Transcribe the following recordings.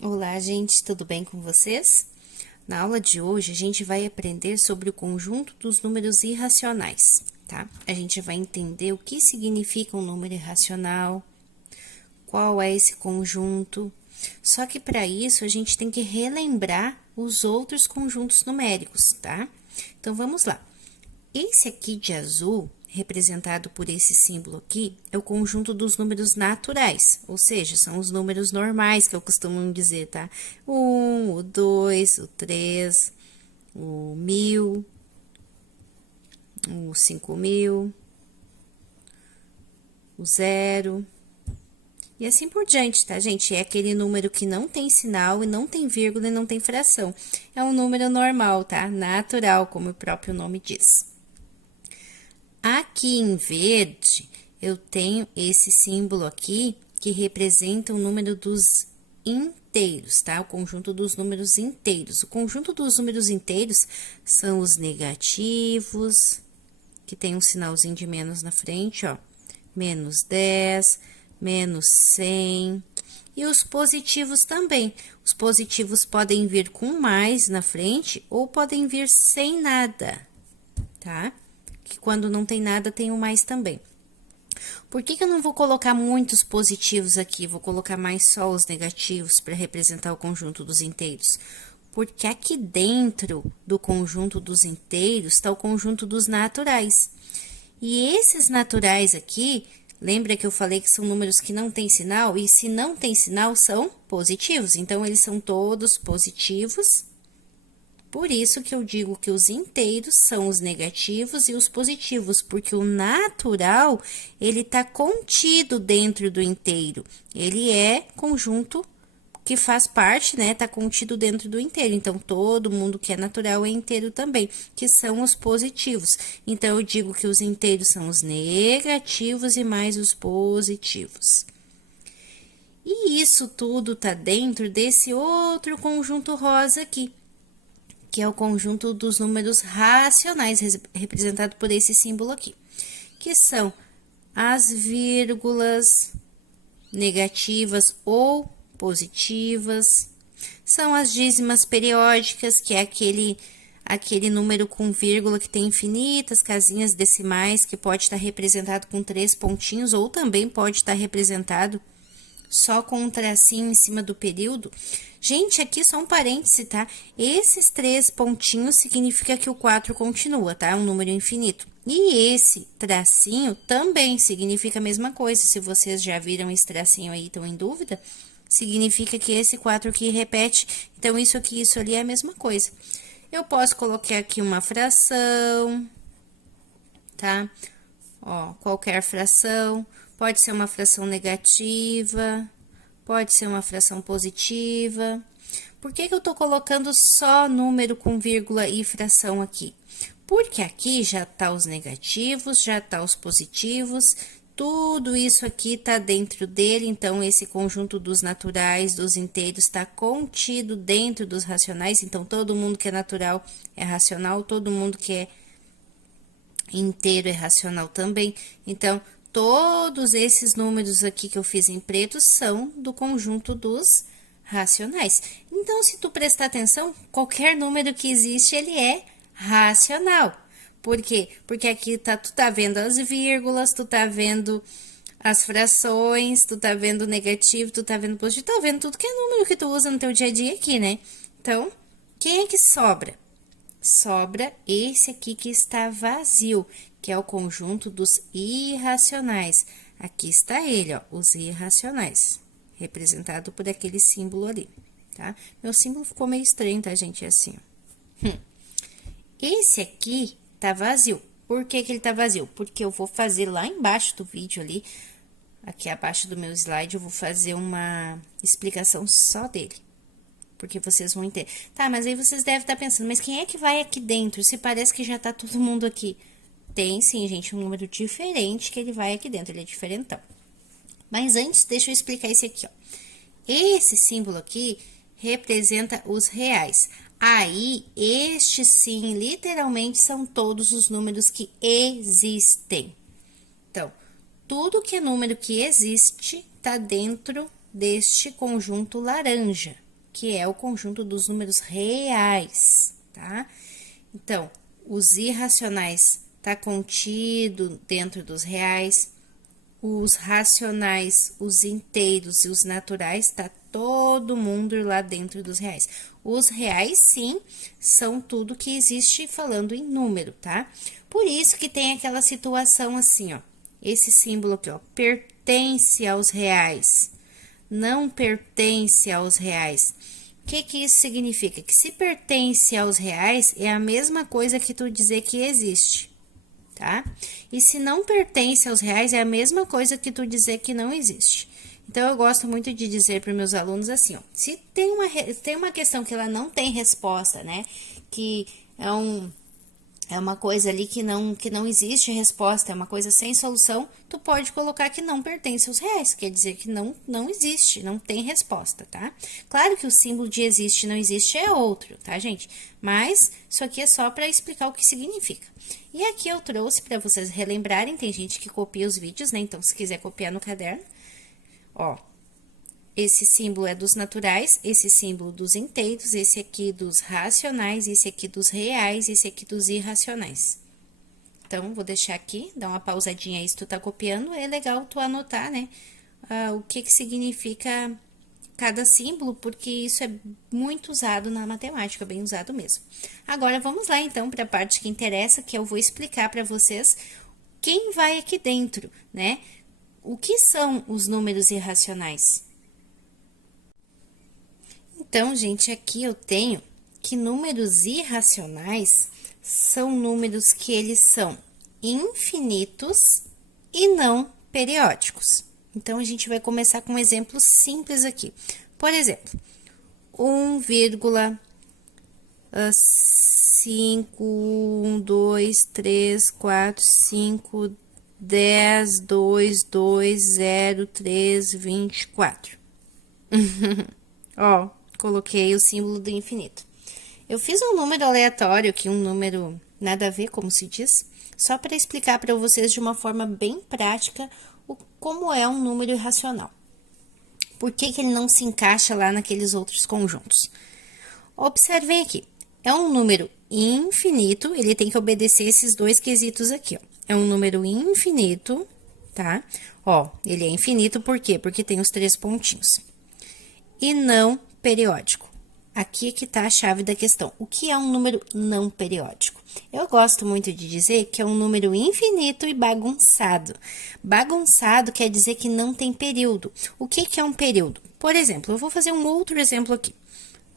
Olá, gente, tudo bem com vocês? Na aula de hoje, a gente vai aprender sobre o conjunto dos números irracionais, tá? A gente vai entender o que significa um número irracional, qual é esse conjunto. Só que para isso, a gente tem que relembrar os outros conjuntos numéricos, tá? Então, vamos lá. Esse aqui de azul, representado por esse símbolo aqui, é o conjunto dos números naturais, ou seja, são os números normais que eu costumo dizer, tá? O 1, o 2, o 3, o 1000, o 5000, o 0, e assim por diante, tá, gente? É aquele número que não tem sinal e não tem vírgula e não tem fração. É um número normal, tá? Natural, como o próprio nome diz. Aqui em verde, eu tenho esse símbolo aqui que representa o número dos inteiros, tá? O conjunto dos números inteiros. O conjunto dos números inteiros são os negativos, que tem um sinalzinho de menos na frente, ó. Menos 10, menos 100. E os positivos também. Os positivos podem vir com mais na frente ou podem vir sem nada, tá? Que quando não tem nada, tem o mais também. Por que eu não vou colocar muitos positivos aqui? Vou colocar mais só os negativos para representar o conjunto dos inteiros. Porque aqui dentro do conjunto dos inteiros está o conjunto dos naturais. E esses naturais aqui, lembra que eu falei que são números que não têm sinal? E se não tem sinal, são positivos. Então, eles são todos positivos. Por isso que eu digo que os inteiros são os negativos e os positivos, porque o natural, ele tá contido dentro do inteiro. Ele é conjunto que faz parte, né, tá contido dentro do inteiro. Então, todo mundo que é natural é inteiro também, que são os positivos. Então, eu digo que os inteiros são os negativos e mais os positivos. E isso tudo tá dentro desse outro conjunto rosa aqui, que é o conjunto dos números racionais, representado por esse símbolo aqui, que são as vírgulas negativas ou positivas, são as dízimas periódicas, que é aquele número com vírgula que tem infinitas casinhas decimais, que pode estar representado com 3 pontinhos, ou também pode estar representado só com um tracinho em cima do período. Gente, aqui só um parêntese, tá? Esses 3 pontinhos significa que o 4 continua, tá? É um número infinito. E esse tracinho também significa a mesma coisa. Se vocês já viram esse tracinho aí e estão em dúvida, significa que esse 4 aqui repete. Então, isso aqui e isso ali é a mesma coisa. Eu posso colocar aqui uma fração, tá? Ó, qualquer fração. Pode ser uma fração negativa, pode ser uma fração positiva. Por que eu tô colocando só número com vírgula e fração aqui? Porque aqui já tá os negativos, já tá os positivos, tudo isso aqui tá dentro dele, então esse conjunto dos naturais, dos inteiros, está contido dentro dos racionais, então todo mundo que é natural é racional, todo mundo que é inteiro é racional também. Então, todos esses números aqui que eu fiz em preto são do conjunto dos racionais. Então, se tu prestar atenção, qualquer número que existe, ele é racional. Por quê? Porque aqui tu tá vendo as vírgulas, tu tá vendo as frações, tu tá vendo o negativo, tu tá vendo o positivo, tá vendo tudo que é número que tu usa no teu dia a dia aqui, né? Então, quem é que sobra? Sobra esse aqui que está vazio, que é o conjunto dos irracionais. Aqui está ele, ó, os irracionais, representado por aquele símbolo ali, tá? Meu símbolo ficou meio estranho, tá, gente? É assim, ó. Esse aqui tá vazio. Por que que ele tá vazio? Porque eu vou fazer lá embaixo do vídeo ali, aqui abaixo do meu slide, eu vou fazer uma explicação só dele. Porque vocês vão entender. Tá, mas aí vocês devem estar pensando, mas quem é que vai aqui dentro? Se parece que já tá todo mundo aqui. Tem sim, gente, um número diferente que ele vai aqui dentro, ele é diferentão. Mas antes, deixa eu explicar esse aqui, ó. Esse símbolo aqui representa os reais. Aí, estes sim, literalmente, são todos os números que existem. Então, tudo que é número que existe tá dentro deste conjunto laranja, que é o conjunto dos números reais, tá? Então, os irracionais tá contido dentro dos reais, os racionais, os inteiros e os naturais, tá todo mundo lá dentro dos reais. Os reais, sim, são tudo que existe falando em número, tá? Por isso que tem aquela situação assim, ó. Esse símbolo aqui, ó, pertence aos reais, não pertence aos reais. O que isso significa? Que se pertence aos reais, é a mesma coisa que tu dizer que existe, tá? E se não pertence aos reais, é a mesma coisa que tu dizer que não existe. Então, eu gosto muito de dizer para meus alunos assim, ó, se tem uma questão que ela não tem resposta, né, que é uma coisa ali que não existe resposta, é uma coisa sem solução, tu pode colocar que não pertence aos reais, quer dizer que não existe, não tem resposta, tá? Claro que o símbolo de existe e não existe é outro, tá, gente? Mas isso aqui é só para explicar o que significa. E aqui eu trouxe para vocês relembrarem, tem gente que copia os vídeos, né? Então, se quiser copiar no caderno, ó, esse símbolo é dos naturais, esse símbolo dos inteiros, esse aqui dos racionais, esse aqui dos reais, esse aqui dos irracionais. Então, vou deixar aqui, dar uma pausadinha aí se tu tá copiando, é legal tu anotar, né, o que significa cada símbolo, porque isso é muito usado na matemática, bem usado mesmo. Agora, vamos lá, então, para a parte que interessa, que eu vou explicar para vocês quem vai aqui dentro, né? O que são os números irracionais? Então, gente, aqui eu tenho que números irracionais são números que eles são infinitos e não periódicos. Então, a gente vai começar com um exemplo simples aqui. Por exemplo, 1,5, 1, 2, 3, 4, 5, 10, 2, 2, 0, 3, 24. Ó, coloquei o símbolo do infinito. Eu fiz um número aleatório aqui, um número nada a ver, como se diz, só para explicar para vocês de uma forma bem prática como é um número irracional. Por que ele não se encaixa lá naqueles outros conjuntos? Observem aqui, é um número infinito, ele tem que obedecer esses dois quesitos aqui, ó. É um número infinito, tá? Ó, ele é infinito por quê? Porque tem os 3 pontinhos. E não periódico. Aqui é que tá a chave da questão. O que é um número não periódico? Eu gosto muito de dizer que é um número infinito e bagunçado. Bagunçado quer dizer que não tem período. O que é um período? Por exemplo, eu vou fazer um outro exemplo aqui.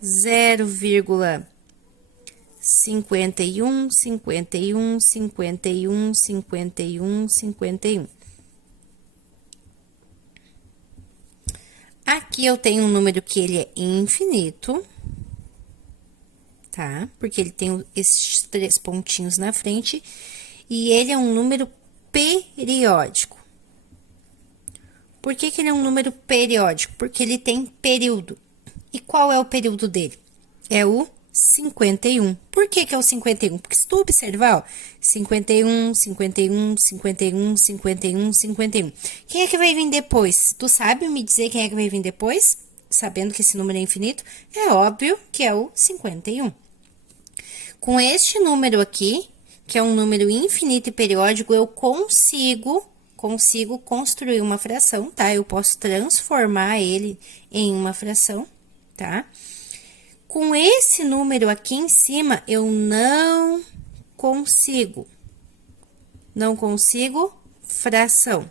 0,51, 51, 51, 51, 51. Aqui eu tenho um número que ele é infinito, tá? Porque ele tem esses 3 pontinhos na frente e ele é um número periódico. Por que ele é um número periódico? Porque ele tem período. E qual é o período dele? É o 51. Por que é o 51? Porque se tu observar, ó, 51, 51, 51, 51, 51. Quem é que vai vir depois? Tu sabe me dizer quem é que vai vir depois? Sabendo que esse número é infinito? É óbvio que é o 51. Com este número aqui, que é um número infinito e periódico, eu consigo construir uma fração, tá? Eu posso transformar ele em uma fração, tá? Com esse número aqui em cima, eu não consigo fração.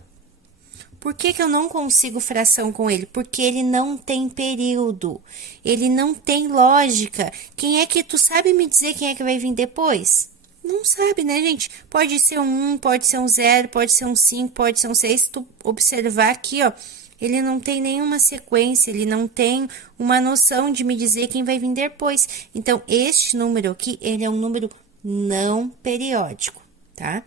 Por que eu não consigo fração com ele? Porque ele não tem período, ele não tem lógica. Quem é que tu sabe me dizer quem é que vai vir depois? Não sabe, né, gente? Pode ser um 1, pode ser um 0, pode ser um 5, pode ser um 6. Se tu observar aqui, ó, ele não tem nenhuma sequência, ele não tem uma noção de me dizer quem vai vir depois. Então, este número aqui, ele é um número não periódico, tá?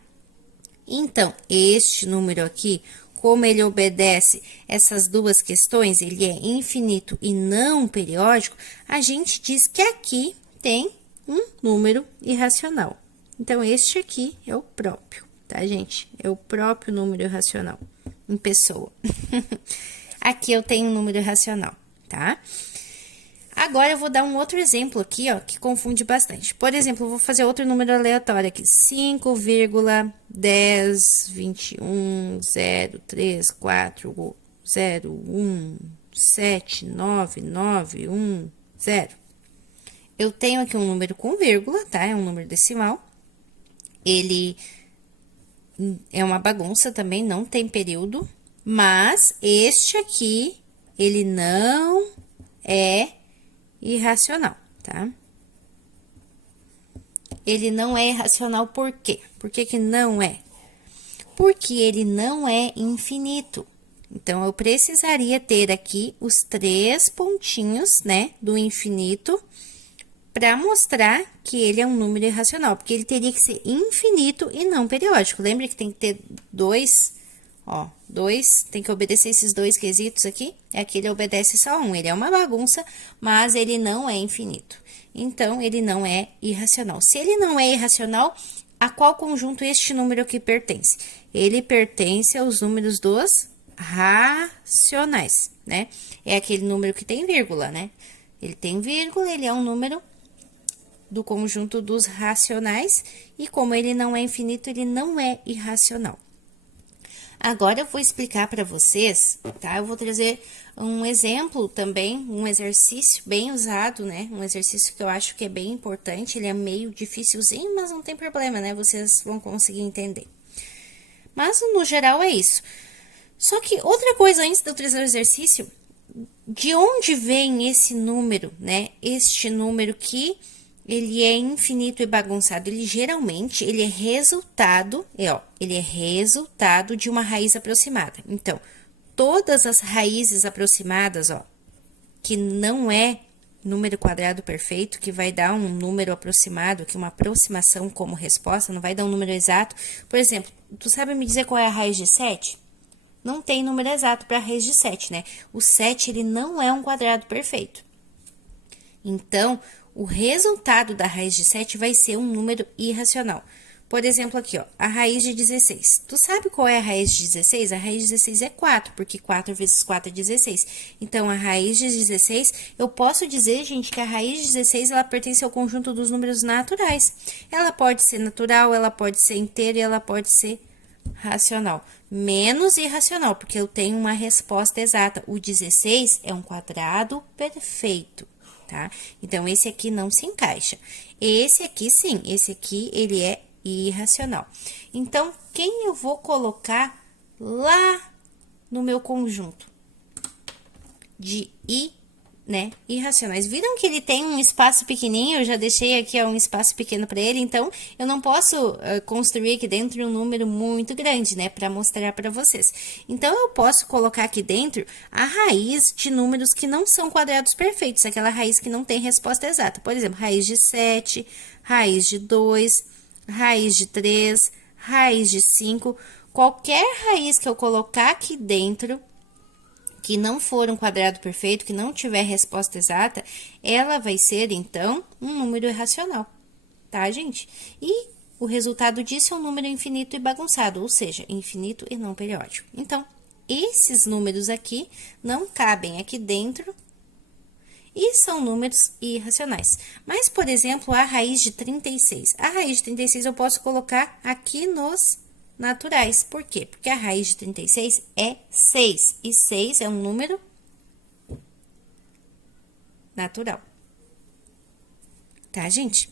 Então, este número aqui, como ele obedece essas duas questões, ele é infinito e não periódico, a gente diz que aqui tem um número irracional. Então, este aqui é o próprio, tá, gente? É o próprio número irracional, em pessoa. Aqui eu tenho um número irracional, tá? Agora, eu vou dar um outro exemplo aqui, ó, que confunde bastante. Por exemplo, eu vou fazer outro número aleatório aqui. 5,10, 21, 0, 3, 4, 0, 1, 7, 9, 9, 1, 0. Eu tenho aqui um número com vírgula, tá? É um número decimal. Ele é uma bagunça também, não tem período. Mas este aqui, ele não é irracional, tá? Ele não é irracional por quê? Por que que não é? Porque ele não é infinito. Então, eu precisaria ter aqui os 3 pontinhos, né, do infinito, para mostrar que ele é um número irracional, porque ele teria que ser infinito e não periódico. Lembra que tem que ter dois, ó, tem que obedecer esses 2 quesitos aqui? Aqui ele obedece só um, ele é uma bagunça, mas ele não é infinito. Então, ele não é irracional. Se ele não é irracional, a qual conjunto este número aqui pertence? Ele pertence aos números dos racionais, né? É aquele número que tem vírgula, né? Ele tem vírgula, ele é um número do conjunto dos racionais, e como ele não é infinito, ele não é irracional. Agora, eu vou explicar para vocês, tá? Eu vou trazer um exemplo também, um exercício bem usado, né? Um exercício que eu acho que é bem importante, ele é meio dificilzinho, mas não tem problema, né? Vocês vão conseguir entender. Mas, no geral, é isso. Só que outra coisa, antes de eu trazer o exercício, de onde vem esse número, né? Este número que ele é infinito e bagunçado. Ele geralmente, ele é resultado, ele é resultado de uma raiz aproximada. Então, todas as raízes aproximadas, ó, que não é número quadrado perfeito, que vai dar um número aproximado, que uma aproximação como resposta, não vai dar um número exato. Por exemplo, tu sabe me dizer qual é a raiz de 7? Não tem número exato para a raiz de 7, né? O 7, ele não é um quadrado perfeito. Então, o resultado da raiz de 7 vai ser um número irracional. Por exemplo, aqui, ó, a raiz de 16. Tu sabe qual é a raiz de 16? A raiz de 16 é 4, porque 4 vezes 4 é 16. Então, a raiz de 16, eu posso dizer, gente, que a raiz de 16, ela pertence ao conjunto dos números naturais. Ela pode ser natural, ela pode ser inteira e ela pode ser racional. Menos irracional, porque eu tenho uma resposta exata. O 16 é um quadrado perfeito. Tá? Então, esse aqui não se encaixa. Esse aqui, sim, esse aqui, ele é irracional. Então, quem eu vou colocar lá no meu conjunto de irracionais? Viram que ele tem um espaço pequenininho? Eu já deixei aqui um espaço pequeno para ele, então, eu não posso construir aqui dentro um número muito grande, né, para mostrar para vocês. Então, eu posso colocar aqui dentro a raiz de números que não são quadrados perfeitos, aquela raiz que não tem resposta exata. Por exemplo, raiz de 7, raiz de 2, raiz de 3, raiz de 5. Qualquer raiz que eu colocar aqui dentro, que não for um quadrado perfeito, que não tiver resposta exata, ela vai ser, então, um número irracional, tá, gente? E o resultado disso é um número infinito e bagunçado, ou seja, infinito e não periódico. Então, esses números aqui não cabem aqui dentro e são números irracionais. Mas, por exemplo, a raiz de 36. A raiz de 36 eu posso colocar aqui nos naturais. Por quê? Porque a raiz de 36 é 6. E 6 é um número natural. Tá, gente?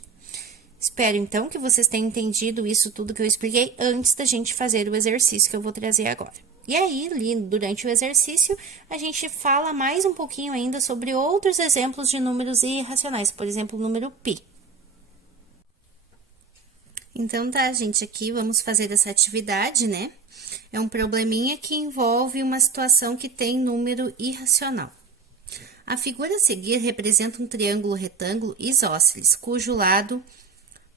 Espero, então, que vocês tenham entendido isso tudo que eu expliquei antes da gente fazer o exercício que eu vou trazer agora. E aí, durante o exercício, a gente fala mais um pouquinho ainda sobre outros exemplos de números irracionais. Por exemplo, o número π. Então, tá, gente, aqui vamos fazer essa atividade, né? É um probleminha que envolve uma situação que tem número irracional. A figura a seguir representa um triângulo retângulo isósceles, cujo lado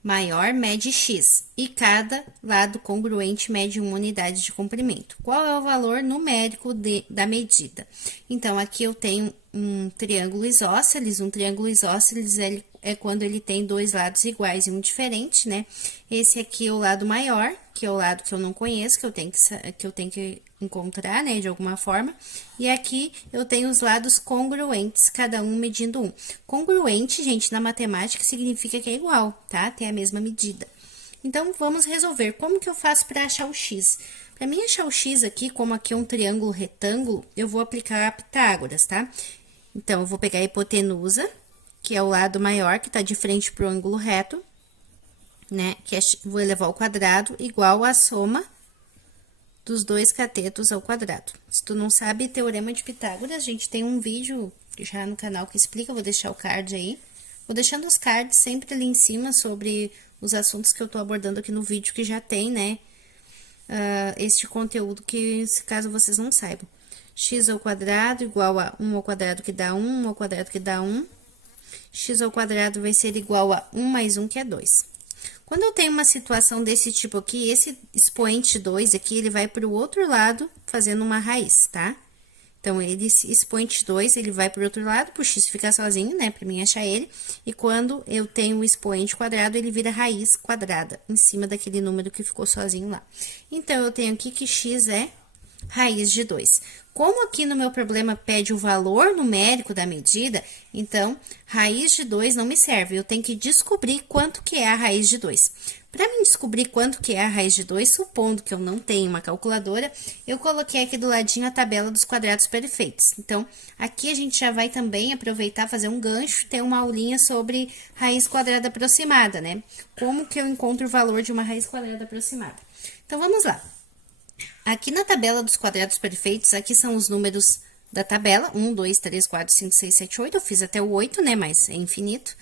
maior mede x e cada lado congruente mede uma unidade de comprimento. Qual é o valor numérico da medida? Então, aqui eu tenho um triângulo isósceles. Um triângulo isósceles é quando ele tem 2 lados iguais e um diferente, né? Esse aqui é o lado maior, que é o lado que eu não conheço, que eu tenho que encontrar, né, de alguma forma. E aqui eu tenho os lados congruentes, cada um medindo 1. Congruente, gente, na matemática significa que é igual, tá? Tem a mesma medida. Então, vamos resolver. Como que eu faço para achar o x? Para mim achar o x aqui, como aqui é um triângulo retângulo, eu vou aplicar a Pitágoras, tá? Então, eu vou pegar a hipotenusa, que é o lado maior, que tá de frente pro ângulo reto, né? Que vou elevar ao quadrado, igual a soma dos dois catetos ao quadrado. Se tu não sabe teorema de Pitágoras, a gente tem um vídeo já no canal que explica, vou deixar o card aí. Vou deixando os cards sempre ali em cima sobre os assuntos que eu tô abordando aqui no vídeo, que já tem, né, este conteúdo que, caso vocês não saibam. X ao quadrado igual a 1 ao quadrado que dá 1, 1 ao quadrado que dá 1. X ao quadrado vai ser igual a 1 mais 1, que é 2. Quando eu tenho uma situação desse tipo aqui, esse expoente 2 aqui, ele vai para o outro lado, fazendo uma raiz, tá? Então, esse expoente 2, ele vai para o outro lado, pro x ficar sozinho, né, para mim achar ele. E quando eu tenho o expoente quadrado, ele vira raiz quadrada, em cima daquele número que ficou sozinho lá. Então, eu tenho aqui que x é raiz de 2. Como aqui no meu problema pede o valor numérico da medida, então, raiz de 2 não me serve. Eu tenho que descobrir quanto que é a raiz de 2. Para mim descobrir quanto que é a raiz de 2, supondo que eu não tenho uma calculadora, eu coloquei aqui do ladinho a tabela dos quadrados perfeitos. Então, aqui a gente já vai também aproveitar, fazer um gancho, ter uma aulinha sobre raiz quadrada aproximada, né? Como que eu encontro o valor de uma raiz quadrada aproximada. Então, vamos lá. Aqui na tabela dos quadrados perfeitos, aqui são os números da tabela, 1, 2, 3, 4, 5, 6, 7, 8, eu fiz até o 8, né, mas é infinito.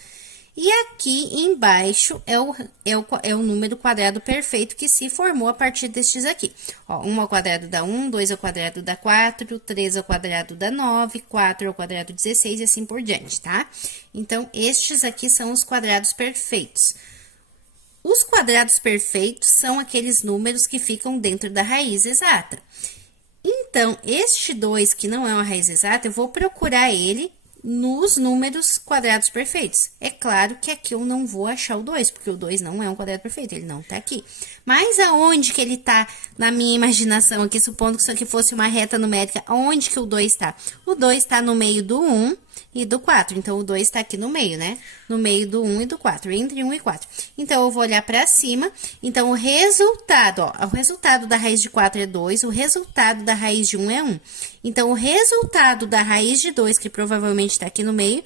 E aqui embaixo é o número quadrado perfeito que se formou a partir destes aqui. Ó, 1 ao quadrado dá 1, 2 ao quadrado dá 4, 3 ao quadrado dá 9, 4 ao quadrado 16 e assim por diante, tá? Então, estes aqui são os quadrados perfeitos. Os quadrados perfeitos são aqueles números que ficam dentro da raiz exata. Então, este 2, que não é uma raiz exata, eu vou procurar ele nos números quadrados perfeitos. É claro que aqui eu não vou achar o 2, porque o 2 não é um quadrado perfeito, ele não tá aqui. Mas aonde que ele tá na minha imaginação aqui, supondo que isso aqui fosse uma reta numérica, aonde que o 2 tá? O 2 tá no meio do 1 e do 4, então o 2 tá aqui no meio, né? No meio do 1 e do 4, entre 1 e 4. Então, eu vou olhar pra cima, então o resultado, ó, o resultado da raiz de 4 é 2, o resultado da raiz de 1 é 1. Então, o resultado da raiz de 2, que provavelmente tá aqui no meio,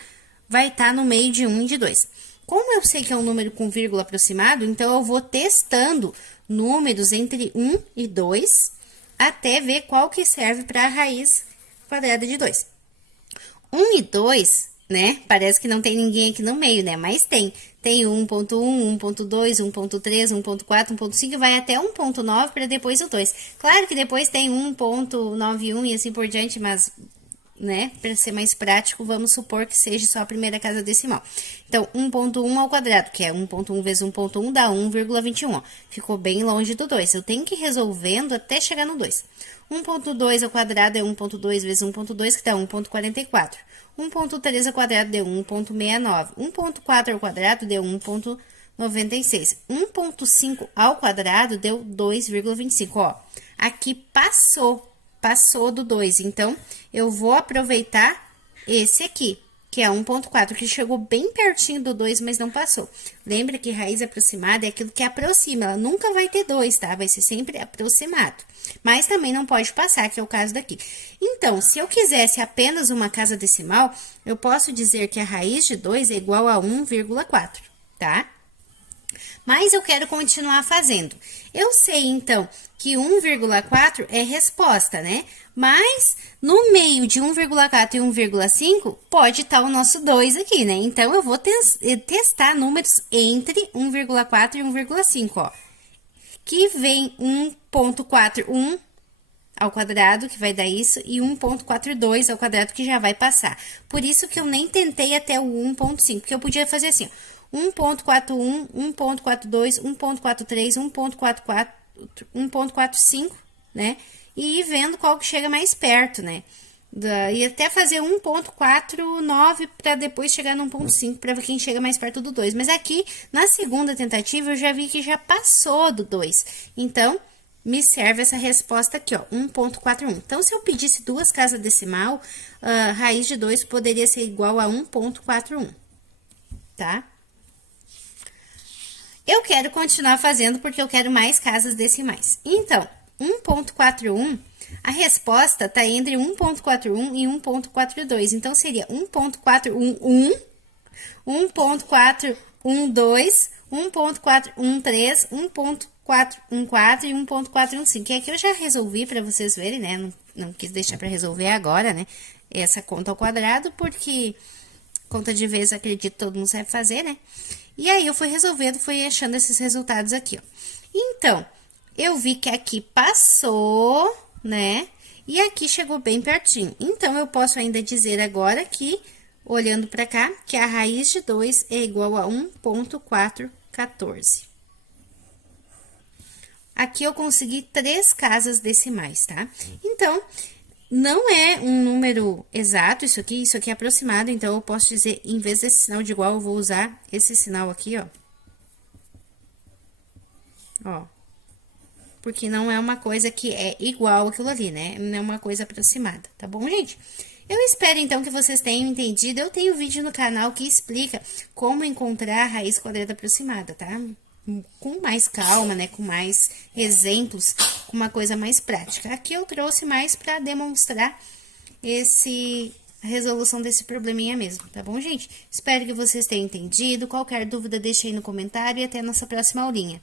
vai estar no meio de 1 e de 2. Como eu sei que é um número com vírgula aproximado, então eu vou testando números entre 1 e 2, até ver qual que serve para a raiz quadrada de 2. 1 e 2, né? Parece que não tem ninguém aqui no meio, né? Mas tem. Tem 1.1, 1.2, 1.3, 1.4, 1.5 e vai até 1.9 para depois o 2. Claro que depois tem 1.91 e assim por diante, mas, né, para ser mais prático, vamos supor que seja só a primeira casa decimal. Então, 1.1 ao quadrado, que é 1.1 vezes 1.1 dá 1,21, ó. Ficou bem longe do 2. Eu tenho que ir resolvendo até chegar no 2. 1.2 ao quadrado é 1.2 vezes 1.2, que dá 1.44. 1.3 ao quadrado deu 1.69. 1.4 ao quadrado deu 1.96. 1.5 ao quadrado deu 2,25, ó. Aqui passou do 2, então, eu vou aproveitar esse aqui, que é 1.4, que chegou bem pertinho do 2, mas não passou. Lembra que raiz aproximada é aquilo que aproxima, ela nunca vai ter 2, tá? Vai ser sempre aproximado. Mas também não pode passar, que é o caso daqui. Então, se eu quisesse apenas uma casa decimal, eu posso dizer que a raiz de 2 é igual a 1,4, tá? Mas eu quero continuar fazendo. Eu sei, então, que 1,4 é resposta, né? Mas, no meio de 1,4 e 1,5, pode estar o nosso 2 aqui, né? Então, eu vou testar números entre 1,4 e 1,5, ó. Que vem 1.41 ao quadrado, que vai dar isso, e 1.42 ao quadrado, que já vai passar. Por isso que eu nem tentei até o 1.5, porque eu podia fazer assim, ó, 1.41, 1.42, 1.43, 1.44, 1.45, né? E ir vendo qual que chega mais perto, né? E até fazer 1.49 para depois chegar no 1.5 para ver quem chega mais perto do 2. Mas aqui, na segunda tentativa, eu já vi que já passou do 2. Então, me serve essa resposta aqui, ó, 1,41. Então, se eu pedisse duas casas decimal, raiz de 2 poderia ser igual a 1,41, tá? Eu quero continuar fazendo porque eu quero mais casas decimais. Então, 1,41, a resposta tá entre 1,41 e 1,42. Então, seria 1,411, 1,412, 1,413, 1,414 e 1,415. Que aqui eu já resolvi para vocês verem, né? Não quis deixar para resolver agora, né? Essa conta ao quadrado, porque conta de vezes, acredito que todo mundo sabe fazer, né? E aí, eu fui resolvendo, fui achando esses resultados aqui, ó. Então, eu vi que aqui passou, né? E aqui chegou bem pertinho. Então, eu posso ainda dizer agora que, olhando para cá, que a raiz de 2 é igual a 1,414. Aqui eu consegui 3 casas decimais, tá? Então, não é um número exato isso aqui é aproximado, então eu posso dizer, em vez desse sinal de igual, eu vou usar esse sinal aqui, ó. Ó. Porque não é uma coisa que é igual aquilo ali, né? Não é uma coisa aproximada, tá bom, gente? Eu espero, então, que vocês tenham entendido. Eu tenho vídeo no canal que explica como encontrar a raiz quadrada aproximada, tá? Com mais calma, né? Com mais exemplos, com uma coisa mais prática. Aqui eu trouxe mais para demonstrar a resolução desse probleminha mesmo, tá bom, gente? Espero que vocês tenham entendido. Qualquer dúvida, deixe aí no comentário e até a nossa próxima aulinha.